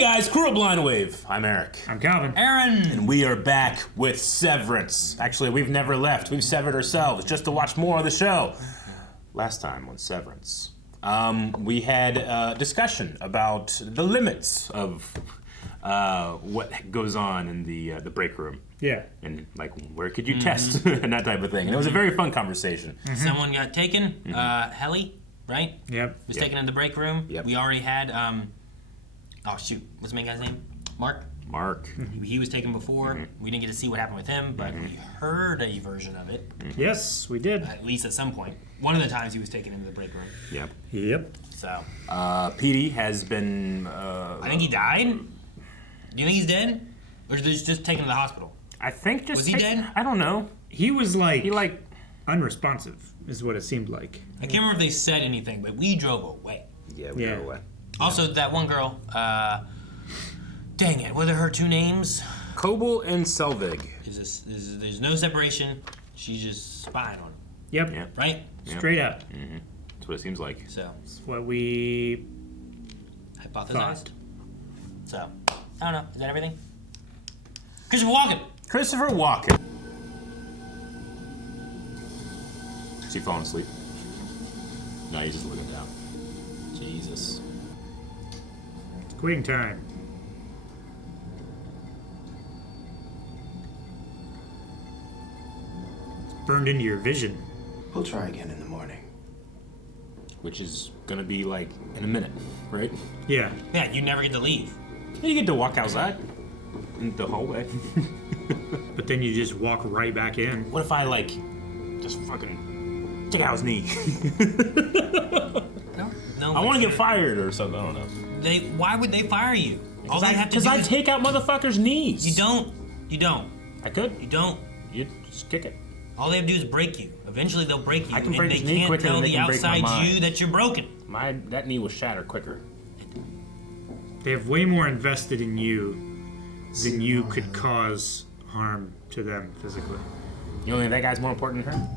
guys, crew of Blind Wave. I'm Eric. I'm Calvin. Aaron. And we are back with Severance. Actually, we've never left. We've severed ourselves just to watch more of the show. Last time on Severance, we had a discussion about the limits of what goes on in the break room. Yeah. And like, where could you test and that type of thing. And it was a very fun conversation. Someone got taken. Helly, right? Yep. Was taken in the break room. Yep. We already had, oh shoot, what's the main guy's name? Mark? Mark. He was taken before. We didn't get to see what happened with him, but we heard a version of it. Yes, we did. At least at some point. One of the times he was taken into the break room. Yep. Yep. So. PD has been... I think he died. Do you think he's dead? Or is he just taken to the hospital? I think just... Was he dead? I don't know. He was like unresponsive, is what it seemed like. I can't remember if they said anything, but we drove away. Yeah, we drove away. Also, that one girl, dang it, what are her two names? Koble and Selvig. There's no separation. She's just spying on him. Yep. Yeah. Right? Straight up. That's what it seems like. So, That's what we hypothesized. thought. So, I don't know. Is that everything? Christopher Walken. Christopher Walken. Is he falling asleep? No, he's just looking down. Jesus. It's quitting time. It's burned into your vision. We'll try again in the morning. Which is gonna be like in a minute, right? Yeah. Yeah, you never get to leave. You get to walk outside in the hallway. But then you just walk right back in. What if I like just fucking check out his knee? No. I want to get fired or something. I don't know. Why would they fire you? All they have to Because do I is... take out motherfuckers' knees. You don't. You don't. I could. You don't. You just kick it. All they have to do is break you. Eventually they'll break you. I can break and his they knee can't quicker tell than they the can break my outside mind. you that you're broken. That knee was shattered quicker. They have way more invested in you than you could cause harm to them physically. You don't think that guy's more important than her?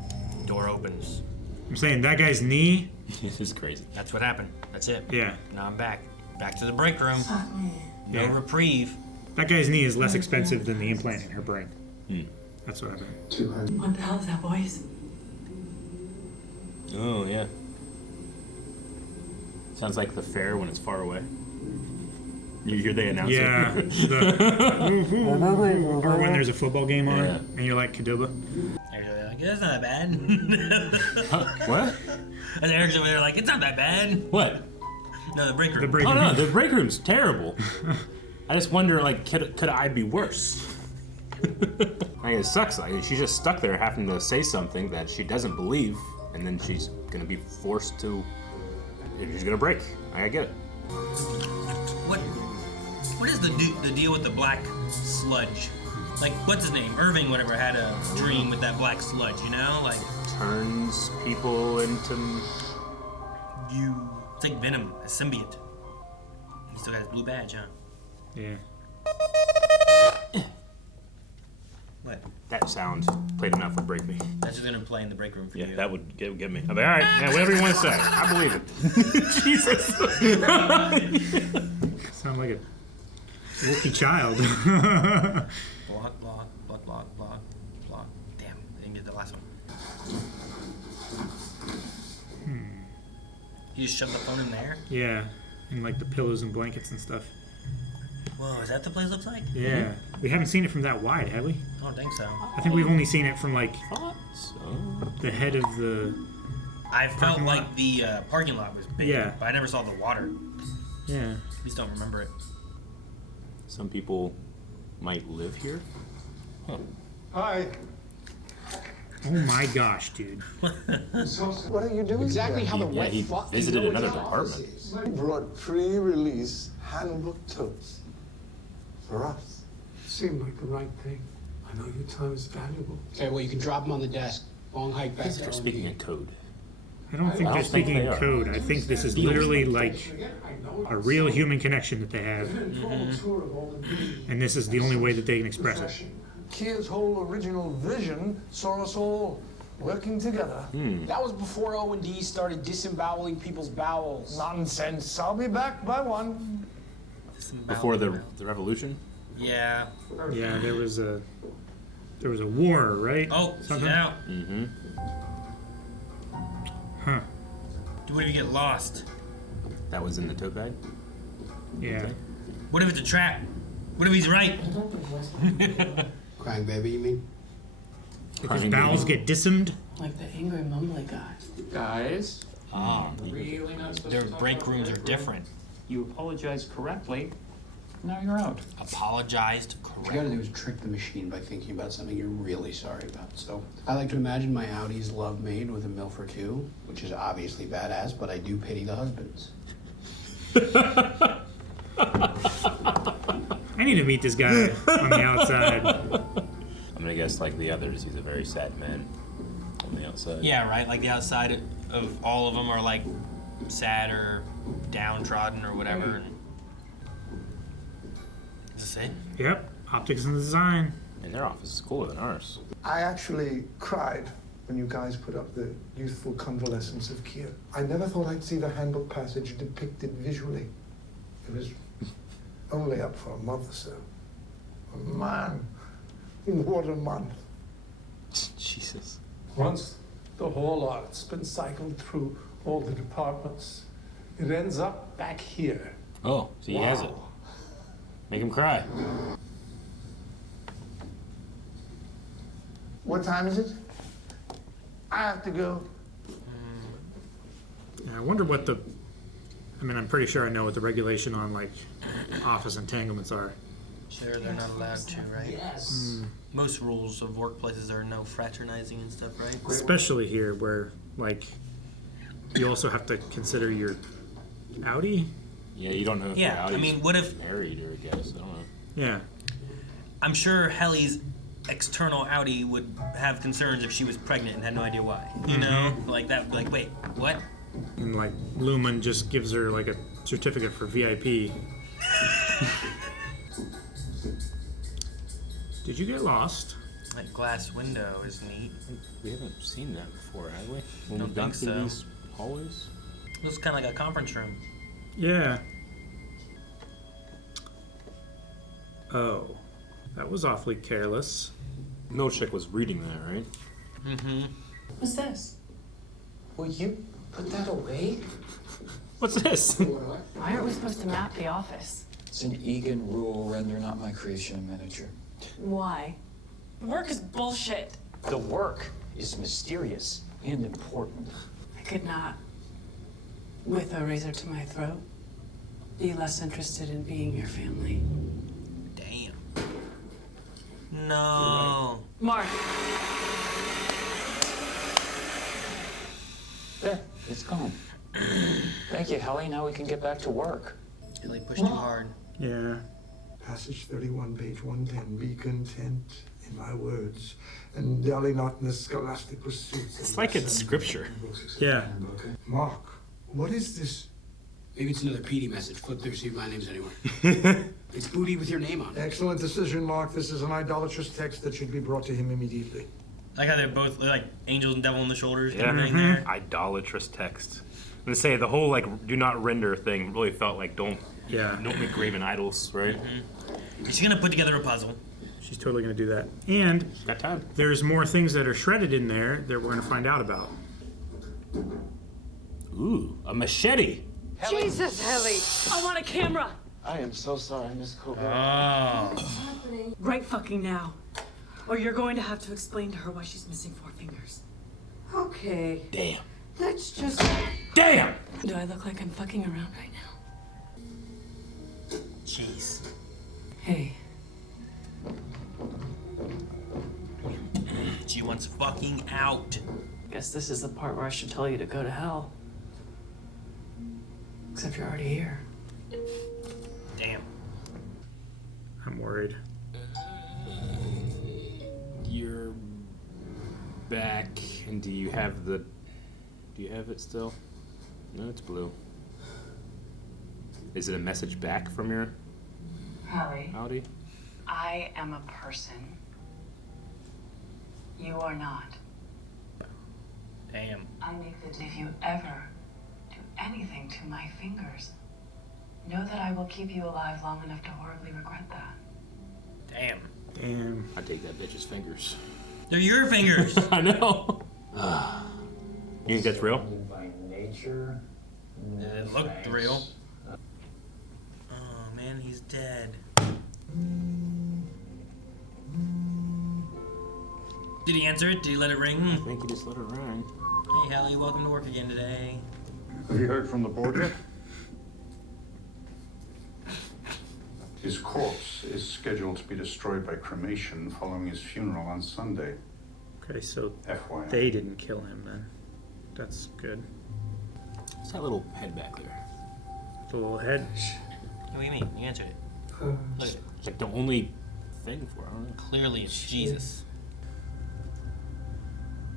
Door opens. I'm saying that guy's knee. This is crazy. That's what happened. That's it. Yeah. Now I'm back. Back to the break room. No Yeah. reprieve. That guy's knee is less expensive than the implant in her brain. That's what happened. 200. What the hell is that voice? Oh, yeah. Sounds like the fair when it's far away. You hear they announce Yeah. it. Or when there's a football game on Yeah. and you're like Kaduba. Eric's like, that's not that bad. Huh? What? And Eric's over there like, it's not that bad. What? No, the break room. The break Oh room. no, the break room's terrible. I just wonder, like, could I be worse? Like, it sucks. Like, she's just stuck there having to say something that she doesn't believe, and then she's gonna be forced to. She's gonna break. I get it. What is the deal with the black sludge? Like, what's his name? Irving, whatever, had a dream with that black sludge, you know? Like, Turns people into. it's like Venom, a symbiote. He still got his blue badge, huh? Yeah. What? That sound played enough would break me. That's just gonna play in the break room for you. That would get me. I'll be all right. Yeah, whatever you want to say. I believe it. Jesus. Sound like a Wookiee child. Block, block, block, block, block, block. Damn, I didn't get the last one. You just shoved the phone in there? Yeah. And like the pillows and blankets and stuff. Whoa, is that the place looks like? Yeah. We haven't seen it from that wide, have we? I don't think so. I think we've only seen it from like Thought so. the head of the. I felt Parking lot? like the parking lot was big, Yeah. but I never saw the water. Yeah. I just don't remember it. Some people might live here. Hi. Oh my gosh, dude. What are you doing? Exactly how the Yeah, wet he fuck visited you know another it's department. I brought pre-release handbook totes for us. Seemed like the right thing. I know your time is valuable. Okay, well, you can drop them on the desk. Long hike back They're to speaking in code. I don't think I they're don't think speaking they in are. code. I think this is literally like a real human connection that they have. And this is the only way that they can express it. Kia's whole original vision saw us all working together. That was before O&D started disemboweling people's bowels. Nonsense. I'll be back by 1. Before the revolution? Yeah. Yeah, there was a war, right? Oh, Something? she's out. Mm-hmm. Huh. What if you get lost? That was in the tote bag? Yeah. What if it's a trap? What if he's right? Crying baby, you mean? If his bowels get dissemed. Like the angry mumbly guy. Guys, Really not supposed Their to talk break about rooms are that? different. you apologized correctly. Now you're out. Apologized What you gotta correctly. do is trick the machine by thinking about something you're really sorry about. So, I like to imagine my Audi's love made with a MILF or two, which is obviously badass, but I do pity the husbands. I need to meet this guy on the outside. I'm gonna guess like the others, he's a very sad man on the outside. Yeah, right. Like the outside of all of them are like sad or downtrodden or whatever. And is this it? Yep. Optics and design. And their office is cooler than ours. I actually cried when you guys put up the youthful convalescence of Kier. I never thought I'd see the handbook passage depicted visually. It was only up for a month or so. Man, what a month. Jesus. Once the whole audit's been cycled through all the departments, it ends up back here. Oh, so he has it. Make him cry. What time is it? I have to go. Yeah, I wonder what the. I mean, I'm pretty sure I know what the regulation on like office entanglements are. Sure, they're not allowed to, right? Yes. Most rules of workplaces are no fraternizing and stuff, right? Especially here, where like you also have to consider your Audi. Yeah, you don't know if Yeah, the I Audi's mean, what if married or I guess. I don't know. Yeah. I'm sure Helly's external Audi would have concerns if she was pregnant and had no idea why. You know, like that. Like, wait, what? And like Lumen just gives her like a certificate for VIP. Did you get lost? That glass window is neat. We haven't seen that before, have we? When Don't we've gone think through so. these hallways? It looks kind of like a conference room. Yeah. Oh, that was awfully careless. Milchick was reading that, right? Mm-hmm. What's this? Will you put that away? What's this? Why aren't we supposed to map the office? It's an Egan rule, render not my creation, manager. Why? Work is bullshit. The work is mysterious and important. I could not, with a razor to my throat, be less interested in being your family. Damn. No. Mark, There, it's gone. Thank you, Helly. Now we can get back to work. Helly pushed too hard. Yeah. Passage 31, page 110. Be content in my words, and dally not in the scholastic pursuits. It's like it's scripture. Yeah. Mark, what is this? Maybe it's another PD message. Flip through, see if my name's anywhere. It's booty with your name on it. Excellent decision, Mark. This is an idolatrous text that should be brought to him immediately. Like how they're both like angels and devil on the shoulders Yeah. kind of thing there. Idolatrous text. I'm gonna say the whole like do not render thing really felt like don't make graven idols, right? She's gonna put together a puzzle. She's totally gonna do that. And Got time. there's more things that are shredded in there that we're gonna find out about. Ooh, a machete. Jesus, Helly! I want a camera! I am so sorry, Miss Cooper. Oh. Right fucking now. Or you're going to have to explain to her why she's missing 4 fingers. Okay, Damn. let's just... Damn! do I look like I'm fucking around right now? Jeez. Hey, She wants fucking out. guess this is the part where I should tell you to go to hell. Except you're already here. Damn. I'm worried. You're back, and do you have the? Do you have it still? No, it's blue. Is it a message back from your Helly, Audi? I am a person. You are not. Damn. I think that if you ever do anything to my fingers, Know that I will keep you alive long enough to horribly regret that. Damn. Damn. I take that bitch's fingers. They're your fingers. I know. You think that's real? By nature. It looked real. Oh man, he's dead. Did he answer it? Did he let it ring? I think he just let it ring. Hey, Helly, welcome to work again today. Have you heard from the board yet? His corpse is scheduled to be destroyed by cremation following his funeral on Sunday. Okay, so FYI. they didn't kill him then. That's good. What's that little head back there? The little head. What do you mean? You answered it. Look at it. It's like the only thing for it. I don't know. Clearly, it's Jesus.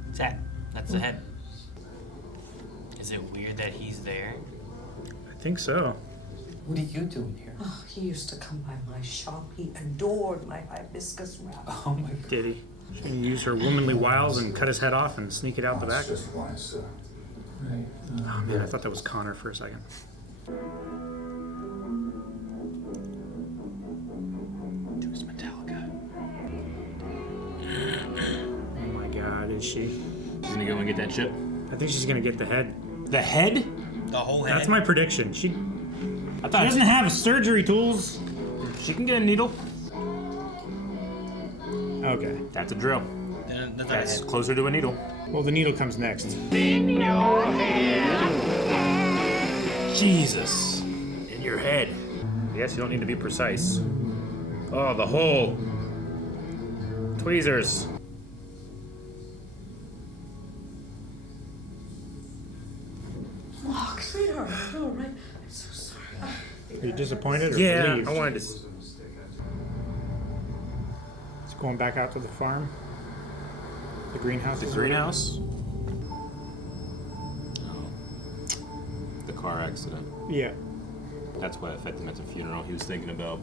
What's that? That's the head. Is it weird that he's there? I think so. What are you doing here? Oh, he used to come by my shop. He adored my hibiscus wrap. Oh my God. Did he? She's gonna use her womanly wiles and cut his head off and sneak it out the back. Just why, sir. Right. Oh man, I thought that was Connor for a second. It was Metallica. Oh my God, is she? You gonna go and get that chip? I think she's gonna get the head. The head? The whole head? That's my prediction. She I thought doesn't have surgery tools. she can get a needle. Okay. That's a drill. That's not a That's head. closer to a needle. Well, the needle comes next. Jesus. In your head. Yes, you don't need to be precise. Oh, the hole. Tweezers. Look, sweetheart, you're all right. I'm so sorry. Are you disappointed or Yeah, relieved? I wanted to. It's going back out to the farm. The greenhouse. The greenhouse? Oh. The car accident. Yeah. That's what affected him at the funeral. He was thinking about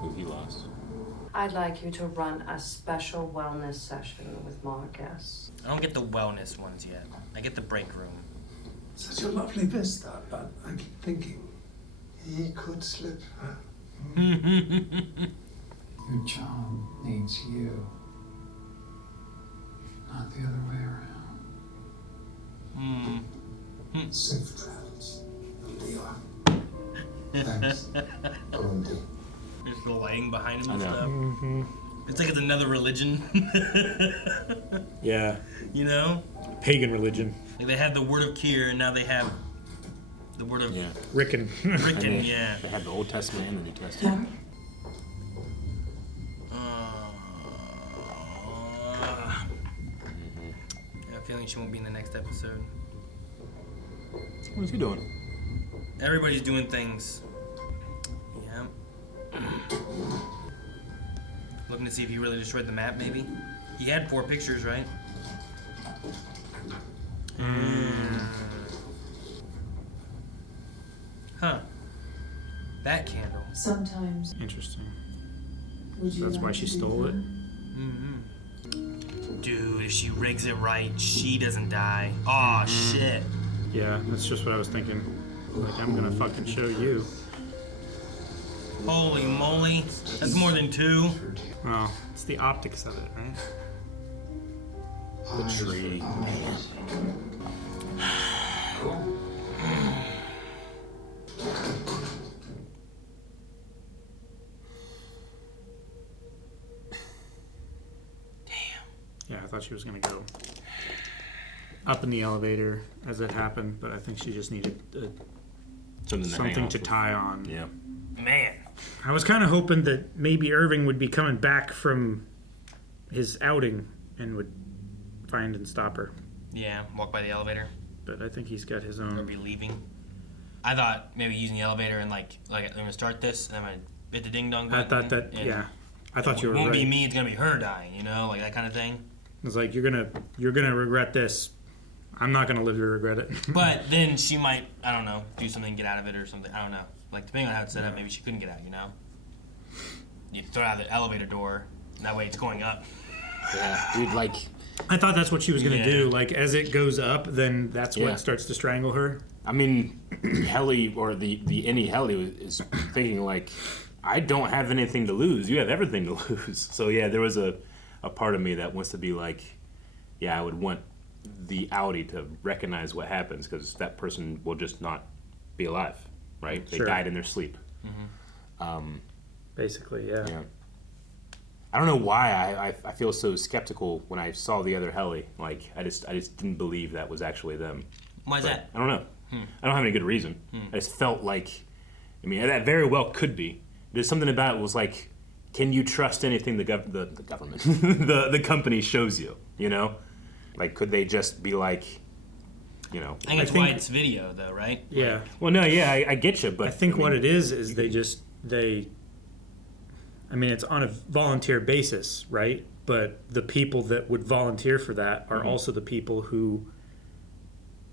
who he lost. I'd like you to run a special wellness session with Marcus. I don't get the wellness ones yet. I get the break room. Such a lovely vista, but I keep thinking he could slip. Your child needs you, not the other way around. Safe travels. Leon. Thanks. Pronto. There's the lighting behind him I and know. stuff. Mm-hmm. It's like it's another religion. Yeah. You know? Pagan religion. Like they had the word of Kier and now they have the word of Yeah. Rickon. Rickon, yeah. They had the Old Testament and the New Testament. I have a feeling she won't be in the next episode. What is he doing? Everybody's doing things. Yeah. Looking to see if he really destroyed the map, maybe? He had 4 pictures, right? Huh. That candle. Sometimes. Interesting. Would you That's like why to she do stole that? it. Dude, if she rigs it right, she doesn't die. Aw, shit. Yeah, that's just what I was thinking. Like, I'm gonna fucking show you. Holy moly. That's more than 2. Well, it's the optics of it, right? The tree. Yeah, I thought she was gonna go up in the elevator as it happened, but I think she just needed Something to, hang something off to of. tie on. Yeah. Man. I was kind of hoping that maybe Irving would be coming back from his outing and would find and stop her. Yeah, walk by the elevator. But I think he's got his Or own. be leaving. I thought maybe using the elevator and like I'm gonna start this and I'm gonna hit the ding dong I button. thought that, and yeah. I thought you were It won't right. be me, it's gonna be her dying, you know, like that kind of thing. It's like you're gonna regret this. I'm not gonna live to regret it. But then she might, I don't know, do something, get out of it or something. I don't know. Like depending on how it's set up, maybe she couldn't get out, you know? You throw it out the elevator door, and that way it's going up. Yeah, dude, like, I thought that's what she was going to Yeah. do. Like, as it goes up, then that's Yeah. what starts to strangle her. I mean, Helly, or the any Helly, is thinking like, I don't have anything to lose. You have everything to lose. So yeah, there was a part of me that wants to be like, yeah, I would want the Audi to recognize what happens, because that person will just not be alive, right? They Sure. died in their sleep. Basically, yeah. Yeah. I don't know why I feel so skeptical when I saw the other Helly. Like, I just didn't believe that was actually them. Why is But that? I don't know. I don't have any good reason. I just felt like, I mean, that very well could be. There's something about it was like, can you trust anything the government, the company shows you? You know, like, could they just be like, you know? I think that's why it's video, though, right? Yeah. Well, no, yeah, I get you, but I think mean, what it is they. I mean, it's on a volunteer basis, right? But the people that would volunteer for that are also the people who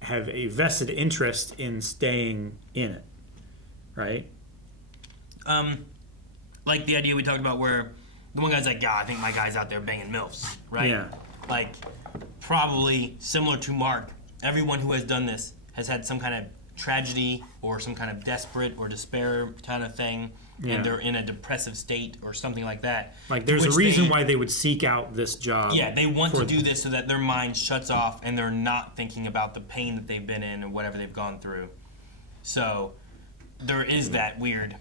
have a vested interest in staying in it, right? Like the idea we talked about where the one guy's like, yeah, I think my guy's out there banging MILFs, right? Yeah. Like, probably similar to Mark, everyone who has done this has had some kind of tragedy or some kind of desperate or despair kind of thing, Yeah. and they're in a depressive state or something like that. Like, there's a Which reason they- why they would seek out this job. Yeah, they want for- to do this so that their mind shuts off and they're not thinking about the pain that they've been in or whatever they've gone through. So there is that weird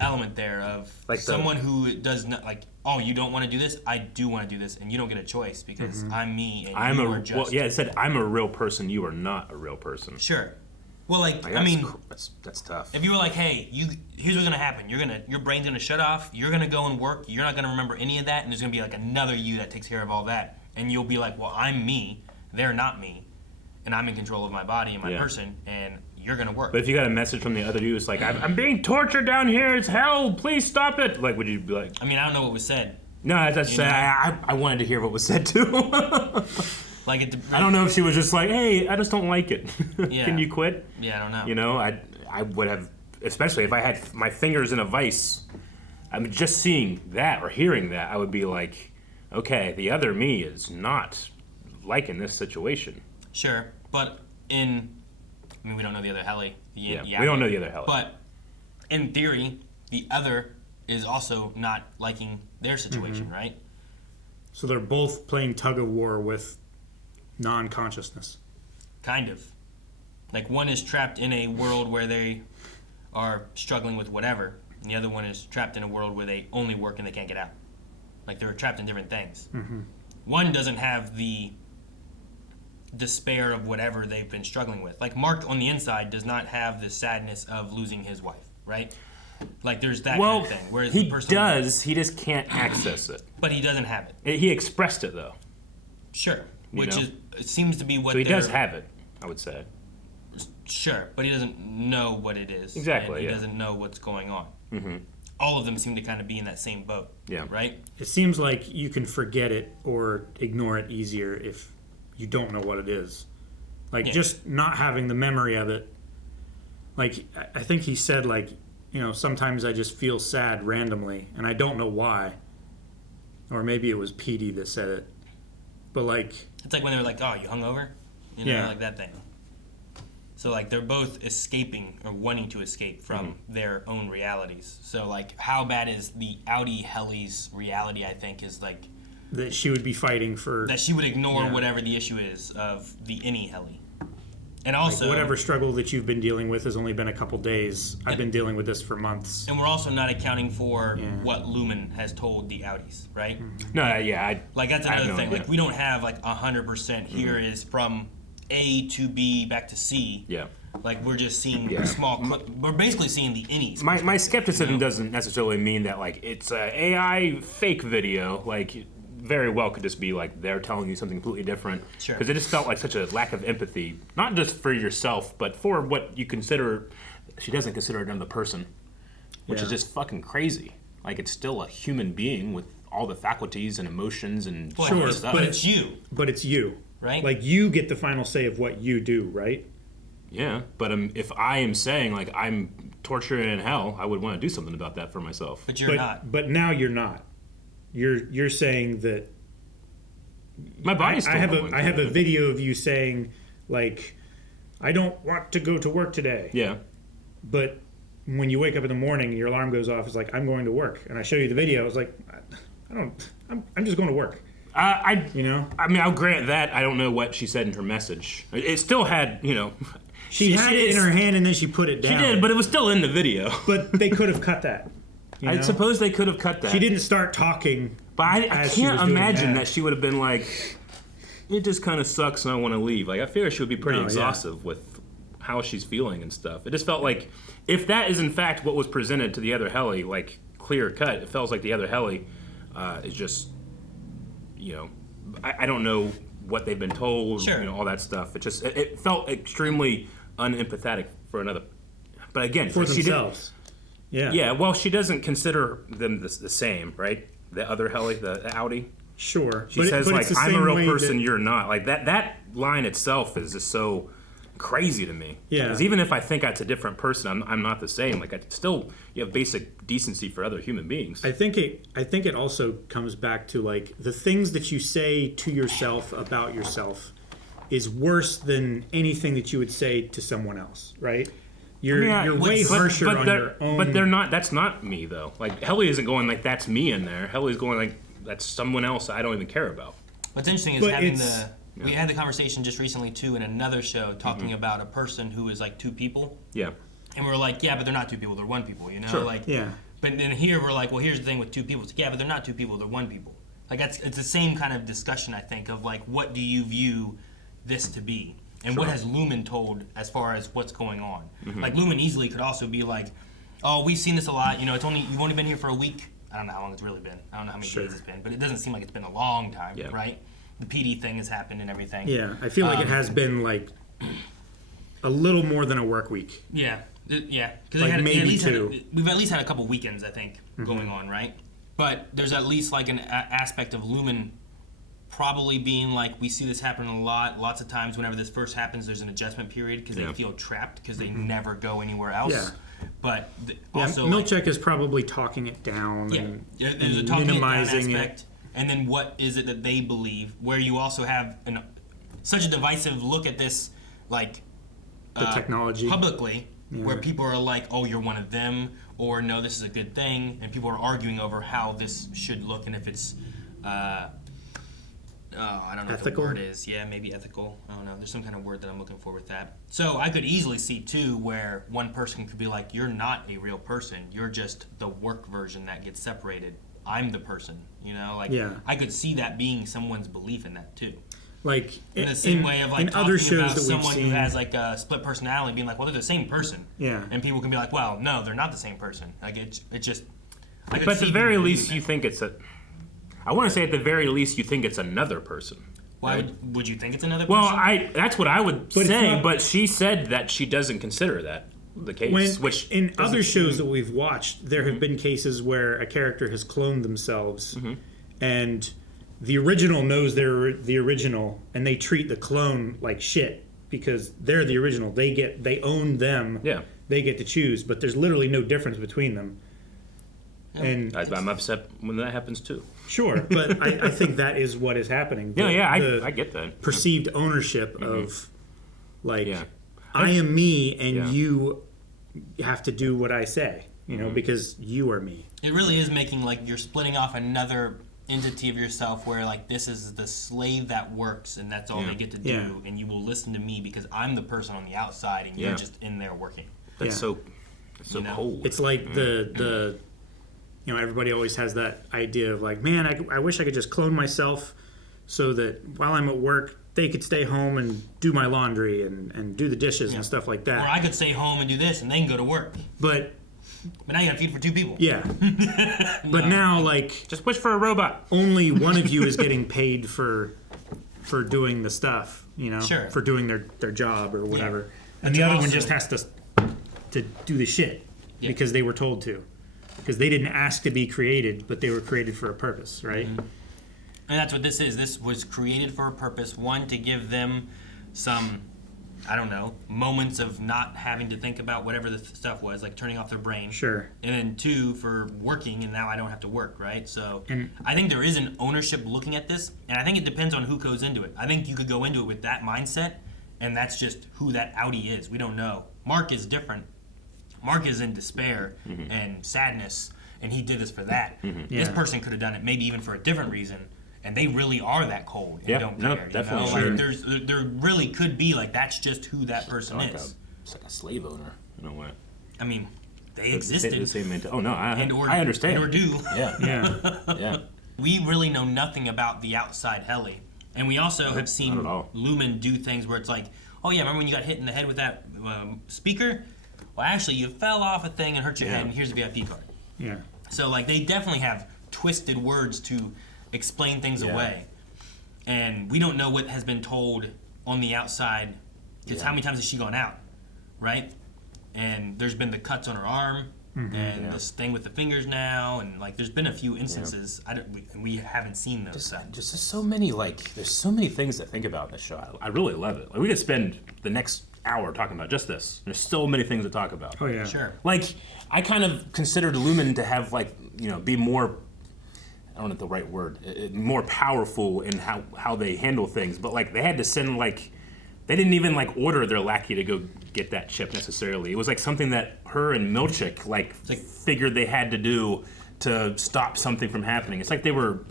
element there of Like someone who does not, like, oh, you don't want to do this? I do want to do this, and you don't get a choice because I'm me and I'm you a are just... well, yeah. It said I'm a real person. You are not a real person. Sure. Well, like, I that's mean, that's tough. if you were like, hey, here's what's gonna happen. Your brain's gonna shut off. You're gonna go and work. You're not gonna remember any of that, and there's gonna be like another you that takes care of all that. And you'll be like, well, I'm me. They're not me, and I'm in control of my body and my Yeah. person. And you're gonna work. But if you got a message from the other dude, it's like, I'm being tortured down here. It's hell. Please stop it. Like, would you be like? I mean, I don't know what was said. No, I wanted to hear what was said too. Like, I don't know if she was just like, hey, I just don't like it. Yeah. Can you quit? Yeah, I don't know. You know, I would have, especially if I had my fingers in a vice. I'm just seeing that or hearing that, I would be like, okay, the other me is not liking this situation. Sure, but I mean, we don't know the other Helly. We don't know the other Helly. But in theory, the other is also not liking their situation, right? So they're both playing tug of war with non-consciousness. Kind of. Like, one is trapped in a world where they are struggling with whatever, and the other one is trapped in a world where they only work and they can't get out. Like, they're trapped in different things. One doesn't have the despair of whatever they've been struggling with. Like, Mark on the inside does not have the sadness of losing his wife, right? Like, there's that kind of thing. Whereas he the person does. He just can't access it. But he doesn't have it. He expressed it though. Sure. You Which know? is, it seems to be what So he does they're- have it, I would say. Sure, but he doesn't know what it is. Exactly, And he yeah. doesn't know what's going on. Mm-hmm. All of them seem to kind of be in that same boat. Yeah. Right? It seems like you can forget it or ignore it easier if you don't know what it is. Like, Yeah. just not having the memory of it. Like, I think he said, like, you know, sometimes I just feel sad randomly, and I don't know why. Or maybe it was Petey that said it. But, like... It's like when they were like, oh, you hungover? You know, Yeah. like that thing. So, like, they're both escaping or wanting to escape from their own realities. So, like, how bad is the Audi Helly's reality, I think, is, like... That she would be fighting for... That she would ignore Yeah. whatever the issue is of the any Helly. And also... Like, whatever struggle that you've been dealing with has only been a couple days. I've been dealing with this for months. And we're also not accounting for what Lumen has told the Audis, right? No, yeah. Like, that's I have another no thing. idea. Like, we don't have, like, 100% here is from A to B back to C. Yeah. Like, we're just seeing Yeah. small... we're basically seeing the innies. My skepticism doesn't necessarily mean that, like, it's a AI fake video. Like, very well could just be like they're telling you something completely different. Sure. Because it just felt like such a lack of empathy, not just for yourself, but for what you consider. She doesn't consider another person, which is Yeah. just fucking crazy. Like, it's still a human being with all the faculties and emotions and all Sure, that stuff. But it's you. But it's you. Right? Like, you get the final say of what you do, right? Yeah, but if I am saying, like, I'm tortured in hell, I would want to do something about that for myself. But you're not. But now you're not. You're saying that My body's still going. I have a video of you saying, like, I don't want to go to work today. Yeah. But when you wake up in the morning, your alarm goes off. It's like, I'm going to work. And I show you the video. I was like, I'm just going to work. I mean, I'll grant that. I don't know what she said in her message. It still had, She had it in her hand and then she put it down. She did, but it was still in the video. But they could have cut that. I suppose they could have cut that. She didn't start talking. But I can't imagine that she would have been like, it just kind of sucks and I want to leave. Like, I feel like she would be pretty exhaustive with how she's feeling and stuff. It just felt like, if that is in fact what was presented to the other Helly, like, clear cut, it feels like the other Helly is just, I don't know what they've been told, all that stuff. It felt extremely unempathetic for another. But again, for themselves. Yeah, well, she doesn't consider them the same, right? The other Helly, the Audi. Sure. She says, like, I'm a real person, you're not. Like, that line itself is just so crazy to me. Yeah. Because even if I think that's a different person, I'm not the same. Like, you have basic decency for other human beings. I think it also comes back to, like, the things that you say to yourself about yourself is worse than anything that you would say to someone else, right? You're way harsher on your own. But they're not. That's not me, though. Like, Helly isn't going like, that's me in there. Helly's going like, that's someone else I don't even care about. What's interesting is we had the conversation just recently too in another show talking about a person who is like two people. Yeah. And we're like, yeah, but they're not two people, they're one people, Sure. Like, yeah. But then here we're like, well, here's the thing with two people. It's like, yeah, but they're not two people, they're one people. Like, it's the same kind of discussion, I think, of like, what do you view this to be? And what has Lumen told as far as what's going on? Like, Lumen easily could also be like, oh, we've seen this a lot. You've only been here for a week. I don't know how long it's really been. I don't know how many days it's been, but it doesn't seem like it's been a long time, right? The PD thing has happened and everything. Yeah, I feel like it has been like a little more than a work week. Yeah, yeah. Because like maybe two. We've at least had a couple weekends, I think, going on, right? But there's at least like an aspect of Lumen probably being like, we see this happen a lot. Lots of times whenever this first happens, there's an adjustment period because they feel trapped because they never go anywhere else. Yeah. But also, Milchek is probably talking it down and there's a talking minimizing it down aspect. And then what is it that they believe? Where you also have such a divisive look at this, like the technology publicly, where people are like, "Oh, you're one of them," or "No, this is a good thing," and people are arguing over how this should look and if it's, I don't know ethical? what the word is. Yeah, maybe ethical. I don't know. There's some kind of word that I'm looking for with that. So I could easily see too where one person could be like, "You're not a real person. You're just the work version that gets separated. I'm the person." I could see that being someone's belief in that too. Like in the same way of like in talking other shows about that we've someone seen, who has like a split personality, being like, well, they're the same person. Yeah. And people can be like, well, no, they're not the same person. Like it just. But at the very least, you think it's I want to say at the very least, you think it's another person. Why would you think it's another person? Well, that's what I would say, but she said that she doesn't consider that the case. Which in other shows that we've watched, there have been cases where a character has cloned themselves, and the original knows they're the original, and they treat the clone like shit because they're the original. They own them. Yeah. They get to choose, but there's literally no difference between them. Yeah. And I'm upset when that happens too. Sure, but I think that is what is happening. I get that. Perceived ownership of, like, I am me and you have to do what I say, because you are me. It really is making, like, you're splitting off another entity of yourself where, like, this is the slave that works and that's all they get to do, and you will listen to me because I'm the person on the outside and you're just in there working. That's so cold. It's like the everybody always has that idea of like, man, I wish I could just clone myself so that while I'm at work, they could stay home and do my laundry and do the dishes and stuff like that. Or I could stay home and do this and they can go to work. But now you gotta feed for two people. Yeah. But now, like, just wish for a robot. Only one of you is getting paid for doing the stuff, Sure. for doing their job or whatever. Yeah. And the other one just has to do the shit because they were told to. Because they didn't ask to be created, but they were created for a purpose, right? Mm-hmm. And that's what this is. This was created for a purpose. One, to give them some I don't know, moments of not having to think about whatever the stuff was, like turning off their brain. Sure. And then 2, for working, and now I don't have to work, right? So And- I think there is an ownership looking at this, and I think it depends on who goes into it. I think you could go into it with that mindset, and that's just who that Audi is. We don't know. Mark is different. Mark is in despair and sadness, and he did this for that. This person could have done it maybe even for a different reason, and they really are that cold and don't care. Definitely. You know? Like, there really could be like that's just who that person Like is. it's like a slave owner in a way. I mean, they existed. The same oh no, I understand. And or do. Yeah. Yeah. We really know nothing about the outside Helly, and we also have seen Not at all. Lumen do things where it's like, oh yeah, remember when you got hit in the head with that speaker? Well, actually, you fell off a thing and hurt your head, and here's a VIP card. Yeah. So like they definitely have twisted words to explain things away, and we don't know what has been told on the outside. Because how many times has she gone out, right? And there's been the cuts on her arm, and this thing with the fingers now, and like there's been a few instances. We haven't seen those. Just there's so many there's so many things to think about in this show. I really love it. Like, we could spend the next hour talking about just this. There's so many things to talk about. Oh yeah. Sure. Like I kind of considered Lumen to have be more. I don't know the right word. More powerful in how they handle things, but like they had to send they didn't even order their lackey to go get that chip necessarily. It was like something that her and Milchick figured they had to do to stop something from happening. It's like they were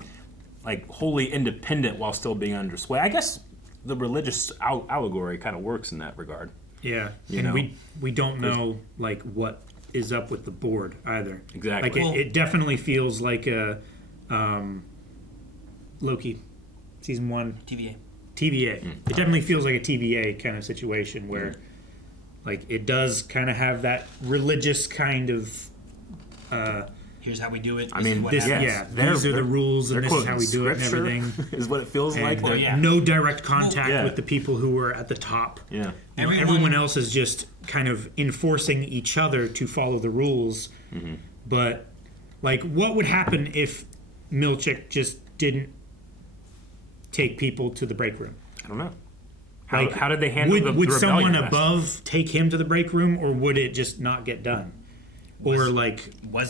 wholly independent while still being under sway. I guess the religious allegory kind of works in that regard. Yeah, You and know? we don't know what is up with the board either. Exactly. It definitely feels like a Loki season 1 TVA. TVA. It definitely feels like a TVA kind of situation where it does kind of have that religious kind of Here's how we do it. I mean, these are the rules and this is how we do it and everything. Is what it feels like. No direct contact with the people who are at the top. Yeah. Everyone else is just kind of enforcing each other to follow the rules. But what would happen if Milchick just didn't take people to the break room? I don't know. How did they handle the Would someone rebellion? above take him to the break room, or would it just not get done? Was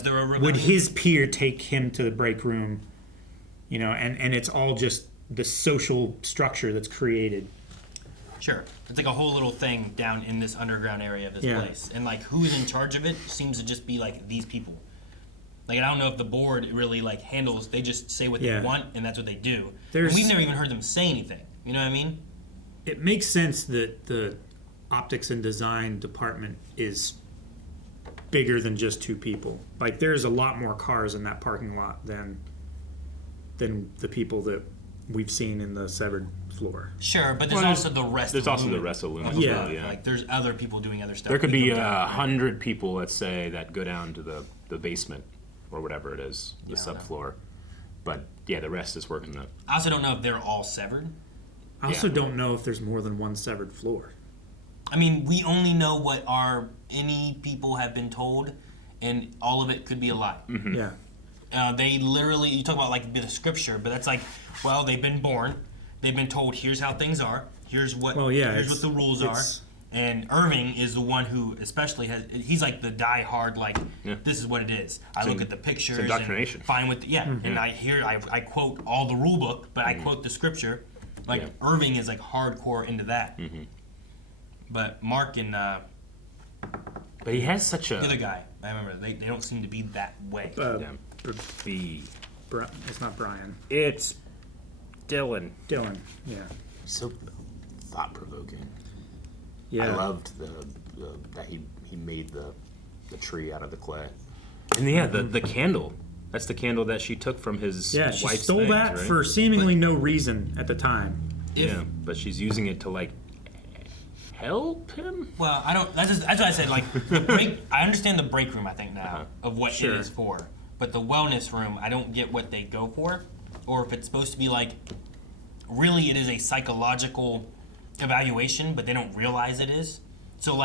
there a rebellion? Would his peer take him to the break room? And it's all just the social structure that's created. Sure. It's like a whole little thing down in this underground area of this place. And who is in charge of it seems to just be these people. I don't know if the board really handles, they just say what they want and that's what they do. And we've never even heard them say anything. You know what I mean? It makes sense that the optics and design department is bigger than just 2 people. There's a lot more cars in that parking lot than the people that we've seen in the severed floor. Sure, but there's also the rest. There's of also Lumen. the rest of Lumen. Yeah. There's other people doing other stuff. There could be 100 people, let's say, that go down to the basement or whatever it is, the subfloor. But yeah, the rest is working up. I also don't know if they're all severed. I also don't know if there's more than one severed floor. I mean, we only know what any people have been told, and all of it could be a lie. Yeah. They literally, you talk about the scripture, but that's they've been born, they've been told here's how things are, here's what the rules are, and Irving is the one who especially he's the die-hard this is what it is. I look at the pictures indoctrination. And find and I quote all the rule book, but I quote the scripture. Irving is hardcore into that. But Mark and but he has such a the other guy. I remember they don't seem to be that way. It's not Brian. It's Dylan. Dylan. Yeah. So thought-provoking. Yeah. I loved that he made the tree out of the clay. And the candle. That's the candle that she took from his Yeah, she wife's stole things, that right? for seemingly no reason at the time. But she's using it to help him. Well, I don't. That's what I said. The break. I understand the break room. I think now of what it is for, but the wellness room, I don't get what they go for, or if it's supposed to be really it is a psychological evaluation, but they don't realize it is. So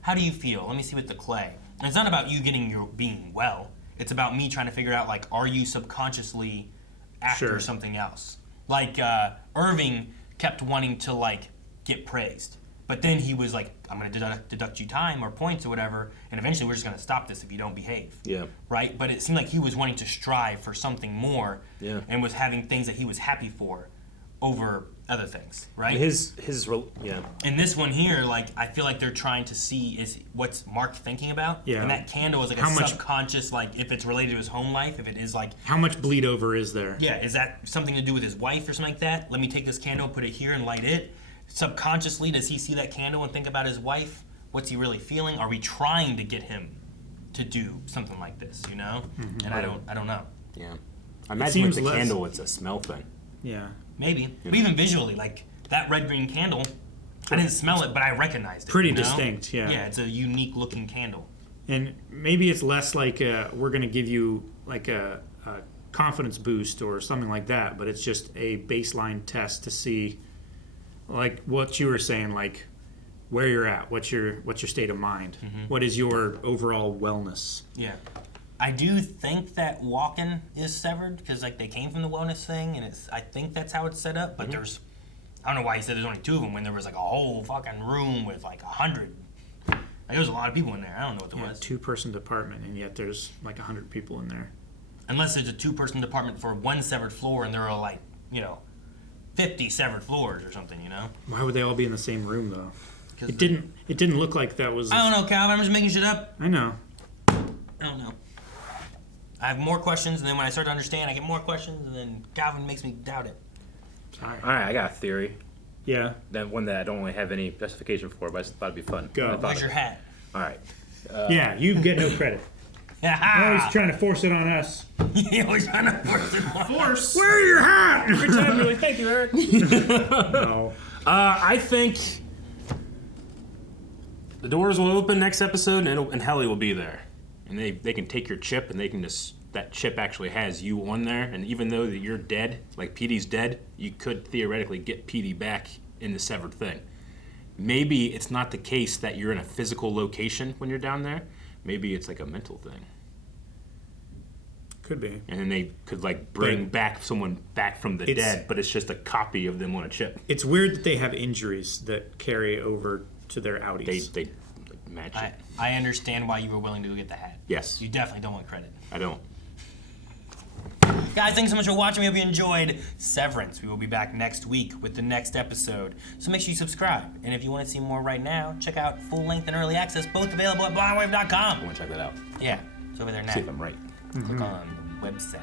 how do you feel? Let me see with the clay. And it's not about you being well. It's about me trying to figure out are you subconsciously after something else? Irving kept wanting to get praised. But then he was like, I'm going to deduct you time or points or whatever, and eventually we're just going to stop this if you don't behave. Yeah. Right? But it seemed like he was wanting to strive for something more Yeah. and was having things that he was happy for over other things, right? Yeah. In this one here, like, I feel like they're trying to see is what's Mark thinking about. Yeah. And that candle is like How a much- subconscious, like, if it's related to his home life, if it is like, How much bleed over is there? yeah, is that something to do with his wife or something like that? Let me take this candle, put it here, and light it. Subconsciously, does he see that candle and think about his wife? What's he really feeling? Are we trying to get him to do something like this? You know? Mm-hmm. And I don't know. Yeah. I imagine with seems the less- candle, it's a smell thing. Yeah. Maybe, but even visually, like that red-green candle, I didn't smell it, but I recognized it. Pretty you know? distinct, yeah. Yeah, it's a unique-looking candle. And maybe it's less like we're going to give you like a confidence boost or something like that, but it's just a baseline test to see, like what you were saying, like where you're at, what's your state of mind, what is your overall wellness. Yeah. I do think that Walken is severed because like they came from the wellness thing, and I think that's how it's set up. But there's, I don't know why he said there's only 2 of them when there was like a whole fucking room with like 100. Like there was a lot of people in there. I don't know what there was. 2-person department, and yet there's like 100 people in there. Unless there's a 2-person department for one severed floor, and there are like 50 severed floors or something. You know? Why would they all be in the same room though? 'Cause It didn't look like that was. I don't know, Calvin. I'm just making shit up. I know. I don't know. I have more questions, and then when I start to understand, I get more questions, and then Calvin makes me doubt it. Sorry. All right, I got a theory. Yeah. That one that I don't really have any justification for, but I just thought it'd be fun. Go. Where's your hat? All right. Yeah, you get no credit. You're always trying to force it on us. You're always trying to force it on Force. Where's your hat? Every time, really. Thank you, Eric. No. I think the doors will open next episode, and Helly will be there, and they can take your chip, and they can just that chip actually has you on there, and even though that you're dead, like Petey's dead, you could theoretically get Petey back in the severed thing. Maybe it's not the case that you're in a physical location when you're down there. Maybe it's like a mental thing. Could be. And then they could like bring back someone back from the dead, but it's just a copy of them on a chip. It's weird that they have injuries that carry over to their outies. They match it. I understand why you were willing to go get the hat. Yes. You definitely don't want credit. I don't. Guys, thanks so much for watching. We hope you enjoyed Severance. We will be back next week with the next episode. So make sure you subscribe. And if you want to see more right now, check out Full Length and Early Access, both available at blindwave.com. I want to check that out. Yeah, it's over there now. See if I'm right. Click on the website.